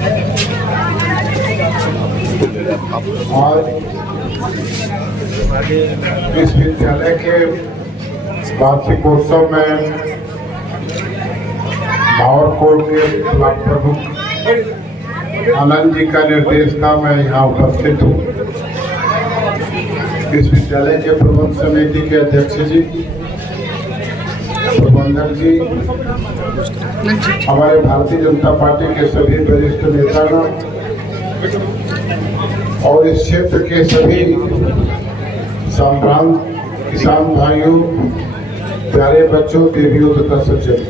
आज विश्वविद्यालय के वार्षिकोत्सव में भावरकोट के ब्लॉक प्रमुख आनंद जी का निर्देश था, मैं यहाँ उपस्थित हूँ। विश्वविद्यालय के प्रबंध समिति के अध्यक्ष जी, प्रबंधक जी, हमारे भारतीय जनता पार्टी के सभी वरिष्ठ नेतागण और इस क्षेत्र के सभी संभ्रांत किसान भाइयों, प्यारे बच्चों, देवियों तथा सज्जन,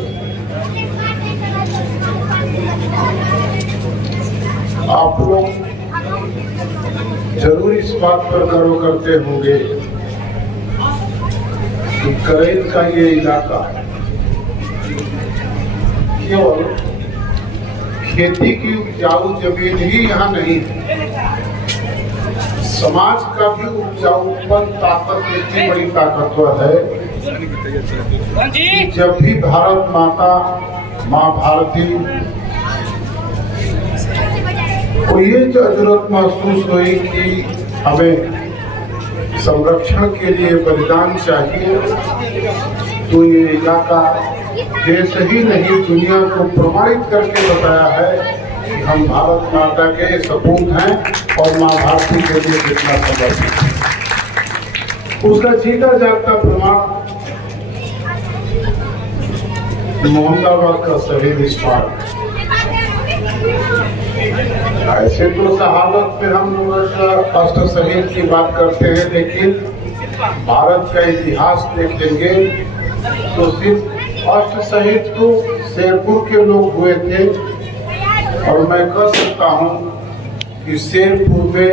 आप लोग जरूर इस बात पर गर्व करते होंगे कि करेल का ये इलाका केवल खेती की उपजाऊ जमीन ही यहाँ नहीं है, समाज का भी उपजाऊपन ताकत इतनी बड़ी ताकतवर है कि जब भी भारत माता माँ भारती को ये जरूरत महसूस हुई कि हमें संरक्षण के लिए बलिदान चाहिए, तो ये इलाका देश ही नहीं दुनिया को प्रमाणित करके बताया है कि हम भारत माता के सपूत हैं और माँ भारती के लिए कितना समर्पित है। उसका जीता जागता प्रमाण मोहम्मदाबाद का शहीद स्मारक। ऐसे तो शहादत में हम लोग अष्ट शहीद की बात करते हैं, लेकिन भारत का इतिहास देखेंगे तो सिर्फ अष्ट शहीद तो शेरपुर के लोग हुए थे, और मैं कह सकता हूं कि शेरपुर में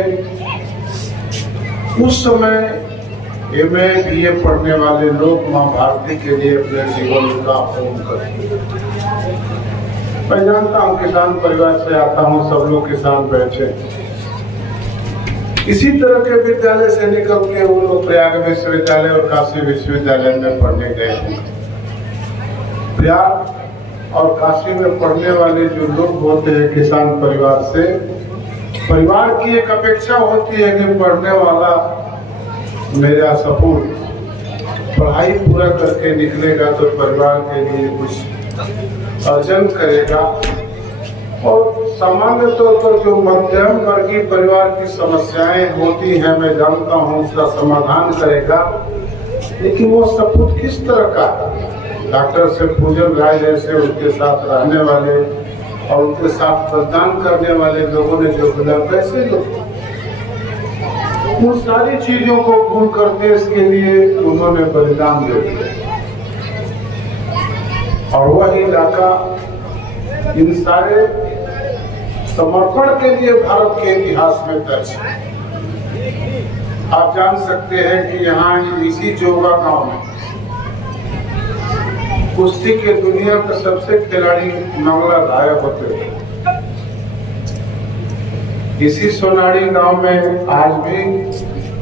उस समय MA BA पढ़ने वाले लोग माँ भारती के लिए अपने जीवन का होम करते। मैं जानता हूँ किसान परिवार से आता हूँ, सब लोग किसान बैठे, इसी तरह के विद्यालय से निकल के वो लोग प्रयाग विश्वविद्यालय और काशी विश्वविद्यालय में पढ़ने गए हैं। प्रयाग और काशी में पढ़ने वाले जो लोग होते हैं किसान परिवार से, परिवार की एक अपेक्षा होती है कि पढ़ने वाला मेरा सपूत पढ़ाई पूरा करके निकलेगा तो परिवार के लिए कुछ अर्जन करेगा, और सामान्य तौर पर जो मध्यम वर्गीय परिवार की समस्याएं होती हैं, मैं जानता हूं उसका समाधान करेगा। लेकिन वो सपूत किस तरह का, डॉक्टर से पूजन राय जैसे उनके साथ रहने वाले और उनके साथ प्रदान करने वाले लोगों ने जो बोला, वैसे लोग उन सारी चीजों को भूल कर देश के लिए उन्होंने बलिदान दे दिया, और वह इलाका इन सारे समर्पण के लिए भारत के इतिहास में दर्ज है। आप जान सकते हैं कि यहाँ इसी जोगा गांव में कुश्ती के दुनिया के सबसे खिलाड़ी नवला गायब होते थे। इसी सोनाड़ी गांव में आज भी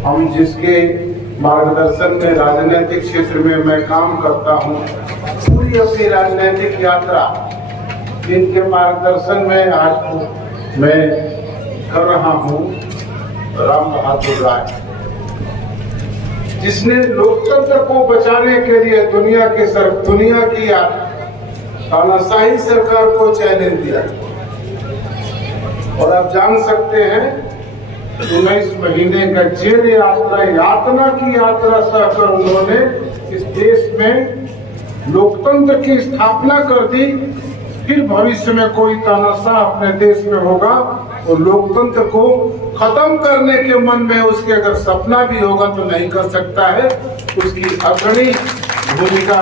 हम जिसके मार्गदर्शन में राजनीतिक क्षेत्र में मैं काम करता हूं, पूरी अपनी राजनीतिक यात्रा जिनके मार्गदर्शन में आज मैं कर रहा हूं, राम बहादुर राय, जिसने लोकतंत्र को बचाने के लिए दुनिया की तानाशाही सरकार को चैलेंज दिया। और आप जान सकते हैं 19 महीने का जेल यातना की यात्रा सहकर उन्होंने इस देश में लोकतंत्र की स्थापना कर दी। फिर भविष्य में कोई तानाशाह अपने देश में होगा तो लोकतंत्र को खत्म करने के मन में उसके अगर सपना भी होगा तो नहीं कर सकता है। उसकी अग्रणी भूमिका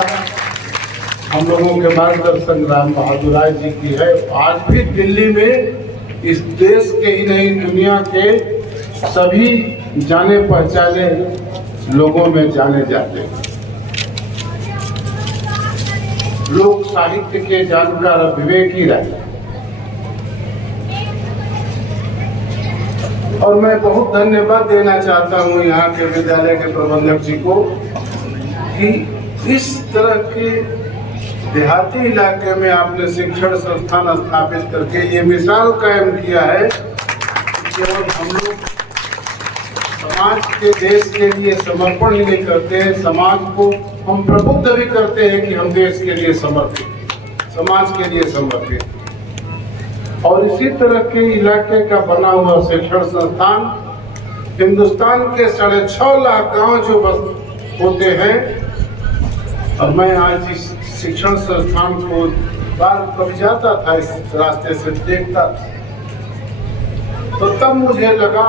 हम लोगों के मार्गदर्शन राम बहादुर राय जी की है। आज भी दिल्ली में इस देश के ही नहीं दुनिया के सभी जाने पहचाने लोगों में जाने जाते हैं। लोक साहित्य के जानकार विवेकी राय, और मैं बहुत धन्यवाद देना चाहता हूं यहाँ के विद्यालय के प्रबंधक जी को कि इस तरह के देहाती इलाके में आपने शिक्षण संस्थान स्थापित करके ये मिसाल कायम किया है कि केवल हम लोग समाज के देश के लिए समर्पण ही नहीं करते हैं, समाज को हम प्रबुद्ध भी करते हैं कि हम देश के लिए समर्पित, समाज के लिए समर्पित। और इसी तरह के इलाके का बना हुआ शिक्षण संस्थान हिंदुस्तान के 6.5 लाख गांव जो बस होते हैं। और मैं आज इस शिक्षण संस्थान को बार कभी जाता था, इस रास्ते से देखता था, तो तब मुझे लगा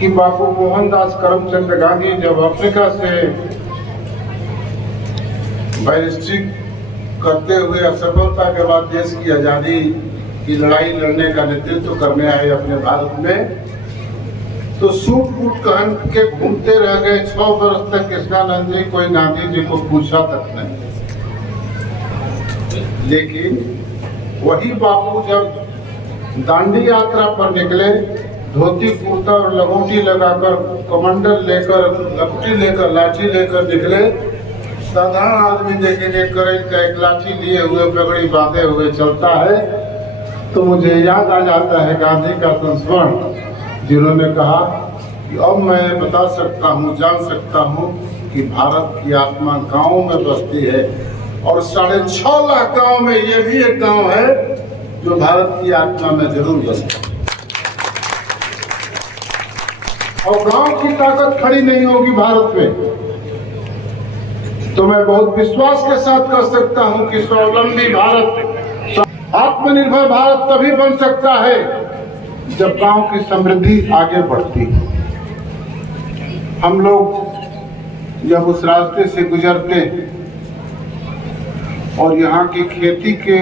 कि बापू मोहनदास करमचंद गांधी जब अफ्रीका से बैरिस्ट्री करते हुए असफलता के बाद देश की आजादी की लड़ाई लड़ने का नेतृत्व करने आए अपने भारत में, तो सूट बूट पहन के घूमते रह गए 6 वर्ष तक। कृष्णानंद जी कोई गांधी जी को पूछा तक नहीं। लेकिन वही बापू जब दांडी यात्रा पर निकले, धोती कुर्ता और लगोटी लगाकर, कमंडल लेकर, लपटी लेकर, लाठी लेकर निकले। साधारण आदमी देखेंगे करेंट का एक लाठी लिए हुए, पगड़ी बांधे हुए चलता है, तो मुझे याद आ जाता है गांधी का संस्मरण, जिन्होंने कहा कि अब मैं बता सकता हूँ, जान सकता हूँ कि भारत की आत्मा गाँव में बसती है। और 6.5 लाख गाँव में ये भी एक गाँव है जो भारत की आत्मा में जरूर बसता है। और गांव की ताकत खड़ी नहीं होगी भारत में, तो मैं बहुत विश्वास के साथ कह सकता हूं कि स्वावलंबी भारत, आत्मनिर्भर भारत तभी बन सकता है जब गांव की समृद्धि आगे बढ़ती है। हम लोग जब उस रास्ते से गुजरते हैं और यहाँ की खेती के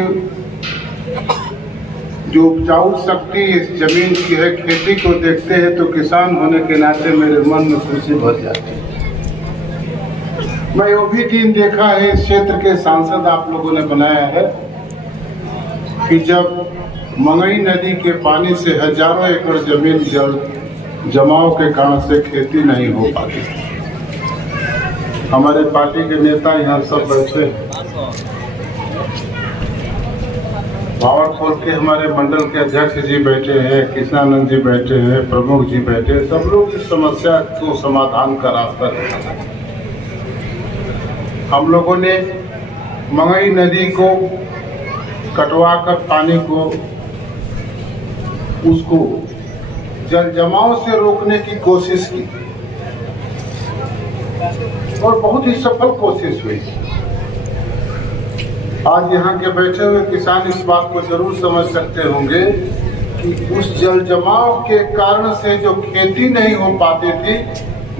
जो उपजाऊ शक्ति इस जमीन की है, खेती को देखते हैं, तो किसान होने के नाते मेरे मन में खुशी भर जाती है। मैं वो भी दिन देखा है, इस क्षेत्र के सांसद आप लोगों ने बनाया है कि जब मंगई नदी के पानी से हजारों एकड़ जमीन जल जमाव के कारण से खेती नहीं हो पाती। हमारे पार्टी के नेता यहाँ सब बैठे हैं, भावरपुर के हमारे मंडल के अध्यक्ष जी बैठे हैं, कृष्णानंद जी बैठे हैं, प्रमुख जी बैठे हैं, सब लोग इस समस्या को समाधान का रास्ता दिखाना। हम लोगों ने मंगई नदी को कटवाकर पानी को, उसको जल जमाव से रोकने की कोशिश की और बहुत ही सफल कोशिश हुई। आज यहाँ के बैठे हुए किसान इस बात को जरूर समझ सकते होंगे कि उस जल जमाव के कारण से जो खेती नहीं हो पाती थी,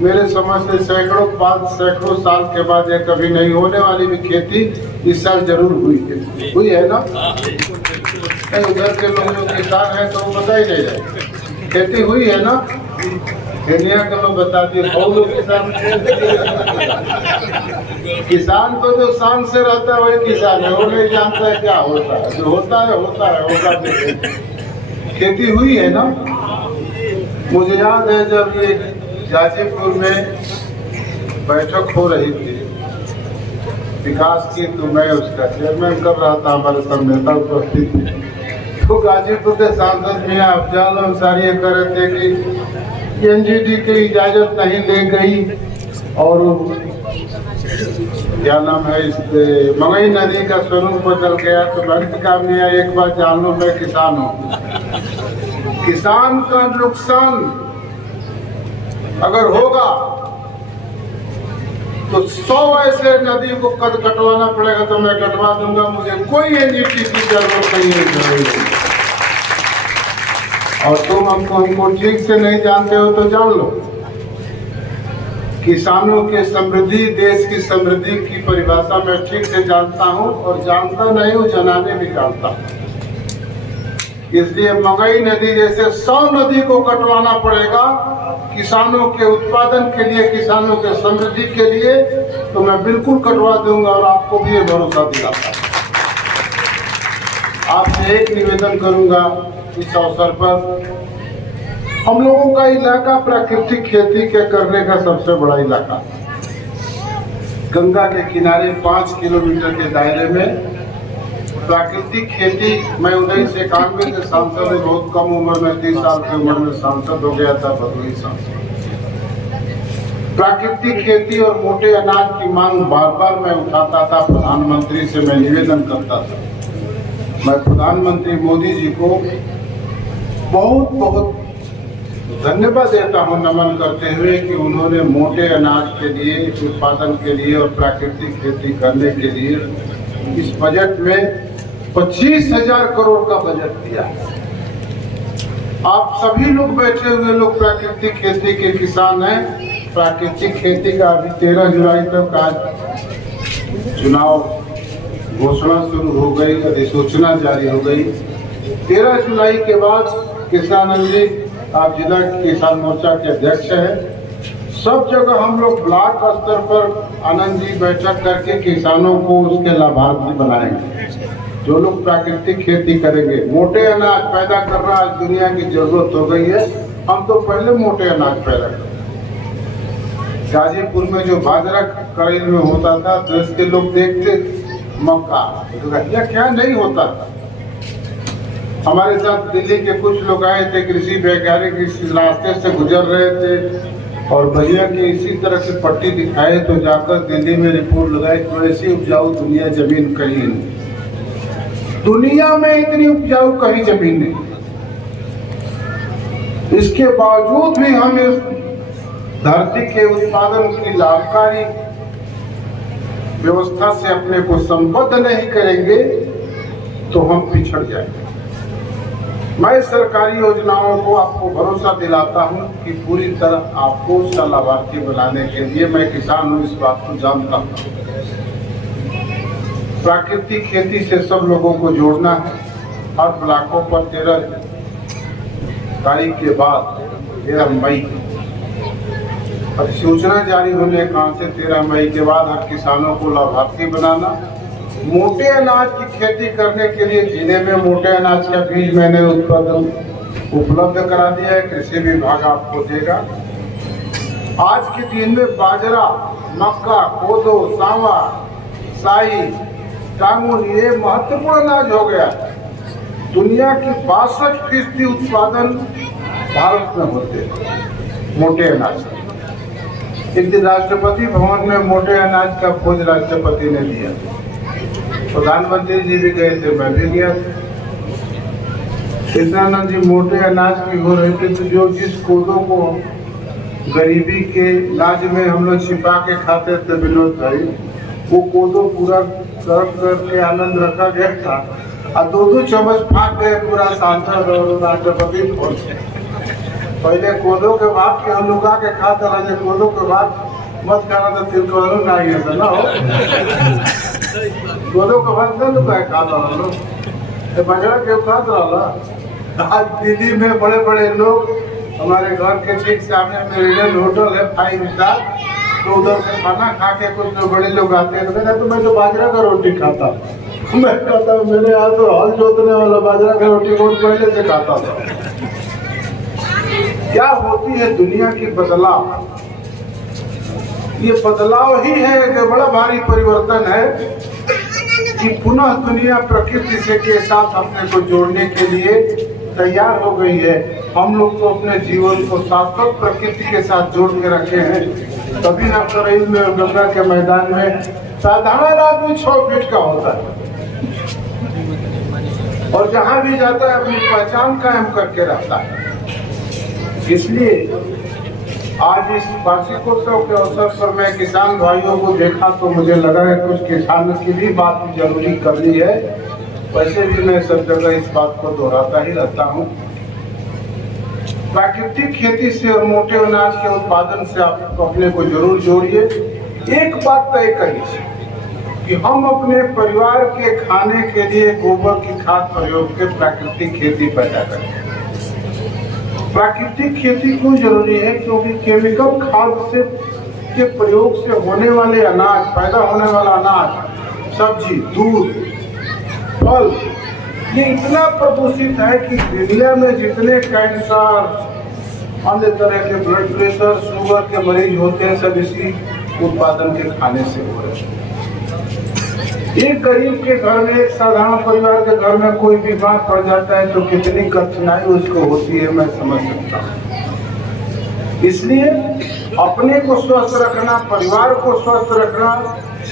मेरे समझ से सैकड़ों साल के बाद ये कभी नहीं होने वाली भी खेती इस साल जरूर हुई है ना। उधर के लोग जो किसान है तो बता ही नहीं रहे, खेती हुई है ना। दुनिया के लोग बताते हैं बहुत लोग किसान तो जो शान से रहता है वही किसान है, वो नहीं जानता है क्या होता है, जो होता है होगा। खेती हुई है ना। मुझे याद है जब ये गाजीपुर में बैठक हो रही थी विकास की, तो मैं उसका चेयरमैन कर रहा था, हमारे सब नेता उपस्थित थे। तो गाजीपुर के सांसद मियां अफजाल अंसारी ये कह रहे थे कि एनजीटी की इजाजत नहीं ले गई और क्या नाम है, इस मंगई नदी का स्वरूप बदल गया। तो मैंने कहा मियां एक बार जान लो, मैं किसान हूँ, किसान का नुकसान अगर होगा तो 100 ऐसे नदी को कटवाना पड़ेगा तो मैं कटवा दूंगा, मुझे कोई एनजीटी की जरूरत नहीं है। और तुम हमको ठीक से नहीं जानते हो तो जान लो, किसानों के समृद्धि, देश की समृद्धि की परिभाषा मैं ठीक से जानता हूं और जानता नहीं हूं, जनाने भी जानता हूं। इसलिए मंगई नदी जैसे 100 नदी को कटवाना पड़ेगा किसानों के उत्पादन के लिए, किसानों के समृद्धि के लिए, तो मैं बिल्कुल कटवा दूंगा। और आपको भी ये भरोसा दिलाता हूं। आपसे एक निवेदन करूंगा इस अवसर पर, हम लोगों का इलाका प्राकृतिक खेती के करने का सबसे बड़ा इलाका, गंगा के किनारे 5 किलोमीटर के दायरे में प्राकृतिक खेती। मैं 1991 से सांसद हूँ, बहुत कम उम्र में 30 साल की उम्र में सांसद हो गया था, भदोही सांसद। प्राकृतिक खेती और मोटे अनाज की मांग बार बार मैं उठाता था, प्रधानमंत्री से मैं निवेदन करता था। मैं प्रधानमंत्री मोदी जी को बहुत बहुत धन्यवाद देता हूं, नमन करते हुए कि उन्होंने मोटे अनाज के लिए, उत्पादन के लिए और प्राकृतिक खेती करने के लिए इस बजट में 25,000 करोड़ का बजट दिया। आप सभी लोग बैठे हुए लोग प्राकृतिक खेती के किसान हैं। प्राकृतिक खेती का अभी 13 जुलाई तक आज चुनाव घोषणा शुरू हो गई, अधिसूचना जारी हो गई। 13 जुलाई के बाद किसान जी, आप जिला किसान मोर्चा के अध्यक्ष हैं। सब जगह हम लोग ब्लॉक स्तर पर आनंद जी बैठक करके किसानों को उसके लाभार्थी बनाएंगे। जो लोग प्राकृतिक खेती करेंगे, मोटे अनाज पैदा करना आज दुनिया की जरूरत हो गई है। हम तो पहले मोटे अनाज पैदा करते। गाजीपुर में जो बाजरा करेल में होता था तो इसके लोग देखते मक्का, तो क्या नहीं होता था। हमारे साथ दिल्ली के कुछ लोग आए थे, कृषि वैज्ञानिक इस रास्ते से गुजर रहे थे और भैया की इसी तरह की पट्टी दिखाए तो जाकर दिल्ली में रिपोर्ट लगाई तो ऐसी उपजाऊ दुनिया जमीन कहीं नहीं, दुनिया में इतनी उपजाऊ कहीं जमीन नहीं। इसके बावजूद भी हम इस धरती के उत्पादन की लाभकारी व्यवस्था से अपने को संबद्ध नहीं करेंगे तो हम पिछड़ जाएंगे। मैं सरकारी योजनाओं को आपको भरोसा दिलाता हूं कि पूरी तरह आपको उसका लाभार्थी बनाने के लिए, मैं किसान हूं, इस बात को जानता हूं। प्राकृतिक खेती से सब लोगों को जोड़ना है। हर ब्लॉकों पर 13 तारीख के बाद 13 मई अधिसूचना जारी होने कहां से 13 मई के बाद हर किसानों को लाभार्थी बनाना। मोटे अनाज की खेती करने के लिए जिले में मोटे अनाज का बीज मैंने उत्पादन उपलब्ध करा दिया है, कृषि विभाग आपको देगा। आज के दिन में बाजरा, मक्का, कोदो, सांवा, साई, टांगुन ये महत्वपूर्ण अनाज हो गया। दुनिया की 62% उत्पादन भारत में होते हैं मोटे अनाज। एक दिन राष्ट्रपति भवन में मोटे अनाज का भोज राष्ट्रपति ने दिया, प्रधानमंत्री जी भी गए थे, मैं भी गया। कृष्णानंद जी मोटे अनाज की हो रहे थे तो जो जिस कोदों को गरीबी के लाज में हम लोग छिपा के खाते थे विनोद भाई, वो कोदो पूरा गर्म करके आनंद रखा गया था और 2-2 चम्मच फाक गए पूरा सांसद और राष्ट्रपति पहुंचे। पहले कोदो के बाद के हम लुका के खाता रहे, कोदो के बाद मत खाना तो तिलकोरो ना ही है ना हो। कोदो के बाद न लुका के खाता रहो, बाजरा के खाता रहा। आज दिल्ली में बड़े बड़े लोग, हमारे घर के ठीक सामने मेरिडियन होटल है 5 स्टार, तो उधर से खाना खा के कुछ लोग बड़े लोग आते हैं तो मैं तो बाजरा का रोटी खाता। मैं कहता हूँ मेरे यहाँ तो हल जोतने वाला बाजरा का रोटी बहुत पहले से खाता था। क्या होती है दुनिया की बदलाव, ये बदलाव ही है कि बड़ा भारी परिवर्तन है कि पुनः दुनिया प्रकृति से के साथ अपने को जोड़ने के लिए तैयार हो गई है। हम लोग तो अपने जीवन को शाश्वत प्रकृति के साथ जोड़ के रखे हैं। तभी ना करेल में और गंगा के मैदान में साधारण आदमी 6 फीट का होता है और जहां भी जाता है अपनी पहचान कायम करके रहता है। इसलिए आज इस वार्षिकोत्सव के अवसर पर मैं किसान भाइयों को देखा तो मुझे लगा है कुछ किसानों की भी बात जरूरी करनी है। वैसे भी मैं सब जगह इस बात को दोहराता ही रहता हूँ। प्राकृतिक खेती से और मोटे अनाज के उत्पादन से आप अपने को जरूर जोड़िए। एक बात तय करिए कि हम अपने परिवार के खाने के लिए गोबर की खाद प्रयोग के प्राकृतिक खेती पैदा करें। प्राकृतिक खेती क्यों जरूरी है? क्योंकि केमिकल खाद से के प्रयोग से होने वाले अनाज, पैदा होने वाला अनाज, सब्जी, दूध, फल, ये इतना प्रदूषित है कि दुनिया में जितने कैंसर, अन्य तरह के ब्लड प्रेशर, शुगर के मरीज होते हैं सब इसी उत्पादन के खाने से हो रहे हैं। एक गरीब के घर में, एक साधारण परिवार के घर में कोई बीमार पड़ जाता है तो कितनी कठिनाई उसको होती है, मैं समझ सकता हूँ। इसलिए अपने को स्वस्थ रखना, परिवार को स्वस्थ रखना,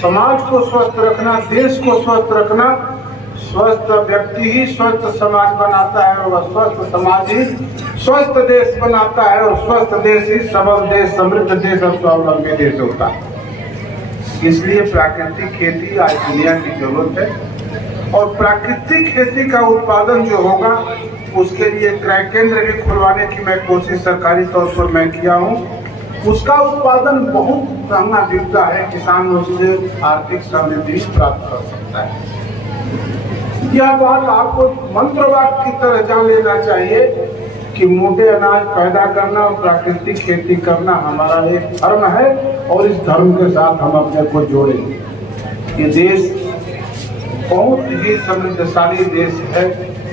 समाज को स्वस्थ रखना, देश को स्वस्थ रखना, स्वस्थ व्यक्ति ही स्वस्थ समाज बनाता है और स्वस्थ समाज ही स्वस्थ देश बनाता है और स्वस्थ देश ही सबल देश, समृद्ध देश और स्वावलंबी देश होता है। इसलिए प्राकृतिक खेती आज दुनिया की जरूरत है और प्राकृतिक खेती का उत्पादन जो होगा उसके लिए क्रय केंद्र भी खुलवाने की मैं कोशिश सरकारी तौर पर मैं किया हूँ। उसका उत्पादन बहुत महंगा बिकता है, किसान उससे आर्थिक समृद्धि प्राप्त कर सकता है। यह बात आपको मंत्रवाक्य की तरह जान लेना चाहिए कि मोटे अनाज पैदा करना और प्राकृतिक खेती करना हमारा एक धर्म है और इस धर्म के साथ हम अपने को जोड़ेंगे। ये देश बहुत ही समृद्धशाली देश है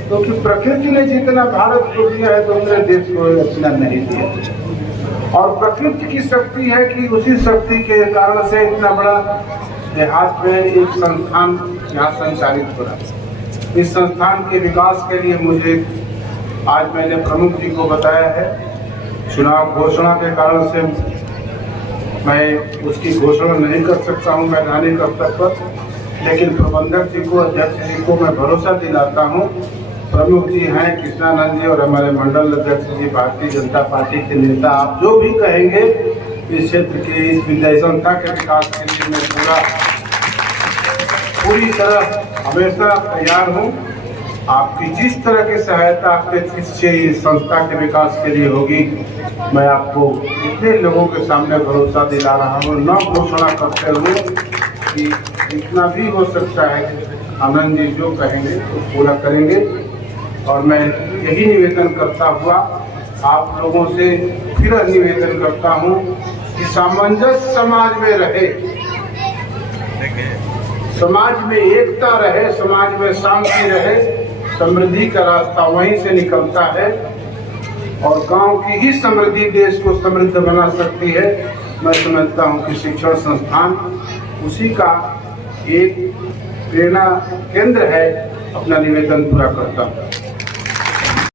क्योंकि प्रकृति ने जितना भारत को दिया है दूसरे देश को इतना नहीं दिया और प्रकृति की शक्ति है कि उसी शक्ति के कारण से इतना बड़ा देहात में एक संस्थान यहाँ संचालित हो रहा है। इस संस्थान के विकास के लिए मुझे आज मैंने प्रमुख जी को बताया है, चुनाव घोषणा के कारण से मैं उसकी घोषणा नहीं कर सकता हूं वैधानिक स्तर पर, लेकिन प्रबंधक जी को, अध्यक्ष जी को मैं भरोसा दिलाता हूं। प्रमुख जी हैं कृष्णानंद जी और हमारे मंडल अध्यक्ष जी भारतीय जनता पार्टी के नेता, आप जो भी कहेंगे इस क्षेत्र के, इस विद्यालय संस्था के विकास के लिए मैं पूरी तरह हमेशा तैयार हूँ। आपकी जिस तरह की सहायता आपके इस संस्था के विकास के लिए होगी, मैं आपको इतने लोगों के सामने भरोसा दिला रहा हूँ, न घोषणा करते हुए कि इतना भी हो सकता है आनंद जी जो कहेंगे तो पूरा करेंगे। और मैं यही निवेदन करता हुआ आप लोगों से फिर निवेदन करता हूँ कि सामंजस्य समाज में रहे, समाज में एकता रहे, समाज में शांति रहे। समृद्धि का रास्ता वहीं से निकलता है और गांव की ही समृद्धि देश को समृद्ध बना सकती है। मैं समझता हूं कि शिक्षण संस्थान उसी का एक प्रेरणा केंद्र है। अपना निवेदन पूरा करता हूं।